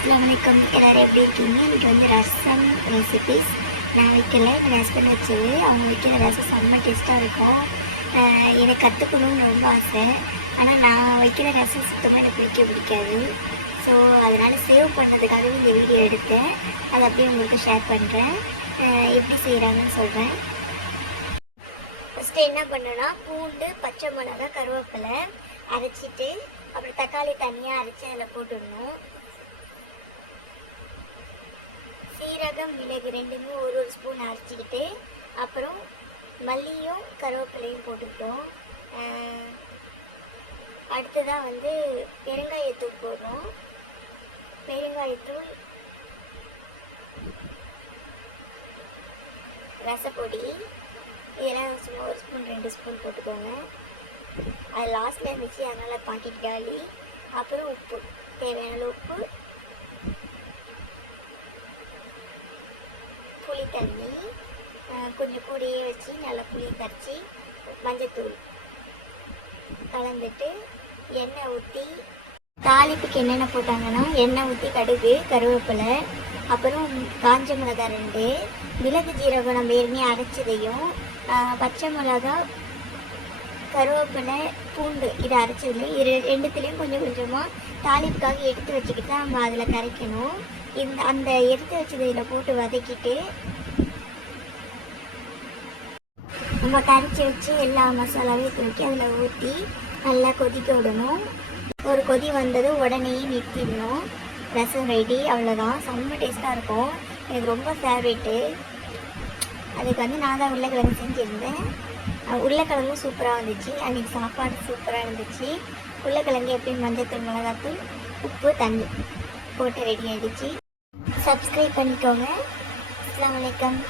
அஸ்ஸலாமு அலைக்கும். எல்லோரும் எப்படி இருக்கீங்க? இன்றைக்கி வந்து ரசம் ரெசிபீஸ் நான் வைக்கல, எங்கள் ஹஸ்பண்ட் வச்சது. அவங்க வைக்கிற ரசம் செம்ம டேஸ்ட்டாக இருக்கும். எனக்கு கற்றுக்கணும்னு ரொம்ப ஆசை. ஆனால் நான் வைக்கிற ரசம் சுத்தமாக எனக்கு பிடிக்காது. ஸோ அதனால் சேவ் பண்ணதுக்காகவே இந்த வீடியோ எடுத்தேன். அதை அப்படியே உங்களுக்கு ஷேர் பண்ணுறேன். எப்படி செய்கிறாங்கன்னு சொல்கிறேன். ஃபஸ்ட்டு என்ன பண்ணணும்னா, பூண்டு, பச்சை மிளகா, கருவேப்பிலை அரைச்சிட்டு அப்புறம் தக்காளி தனியாக அரைச்சி அதில் போட்டுடணும். சீரகம், மிளகு ரெண்டுமே ஒரு ஸ்பூன் அரைச்சிக்கிட்டு அப்புறம் மல்லியும் கருவேப்பிலையும் போட்டுக்கிட்டோம். அடுத்ததாக வந்து பெருங்காயத்தூள் போடுறோம். பெருங்காயத்தூள், ரசப்பொடி இதெல்லாம் சும்மா ஒரு ஸ்பூன் 2 ஸ்பூன் போட்டுக்கோங்க. அது லாஸ்ட்டில் இருந்துச்சு, அதனால் பாக்கெட் காலி. அப்புறம் உப்பு, தேவையான உப்பு, புளி தண்ணி கொஞ்சம் கூடையே வச்சு நல்லா புளி கரைச்சி, மஞ்சத்தூள் கலந்துட்டு எண்ணெய் ஊற்றி, தாளிப்புக்கு என்னென்ன போட்டாங்கன்னா எண்ணெய் ஊற்றி கடுகு, கருவேப்பிலை, அப்புறம் காஞ்ச மிளகா 2, மிளகு ஜீரகம் நம்ம ஏற்கனவே அரைச்சதையும், பச்சை மிளகா, கருவேப்பிலை, பூண்டு இதை அரைச்சதுலையும் ரெண்டுத்துலேயும் கொஞ்சம் கொஞ்சமாக தாளிப்புக்காக எடுத்து வச்சுக்கிட்டு தான் நம்ம அதில் கரைக்கணும். அந்த எடுத்து வச்சது இதில் போட்டு வதக்கிட்டு நம்ம கரைச்சி வச்சு எல்லா மசாலாவையும் தூக்கி அதில் ஊற்றி நல்லா கொதிக்க விடணும். ஒரு கொதி வந்ததும் உடனே நிறுத்திடணும். ரசம் ரெடி. அவ்வளோதான். செம்ம டேஸ்ட்டாக இருக்கும். எனக்கு ரொம்ப ஃபேவரேட்டு. அதுக்கு வந்து நான் தான் உருளைக்கிழங்கு செஞ்சுருந்தேன். உருளைக்கிழங்கும் சூப்பராக வந்துச்சு. அன்றைக்கி சாப்பாடு சூப்பராக இருந்துச்சு. உருளைக்கிழங்கு எப்படியும் மஞ்சத்தூள், மிளகாத்தூள், உப்பு, தண்ணி போட்டு ரெடி ஆகிடுச்சு. சப்ஸ்கிரைப் பண்ணிக்கோங்க. அஸ்ஸலாமு அலைக்கும்.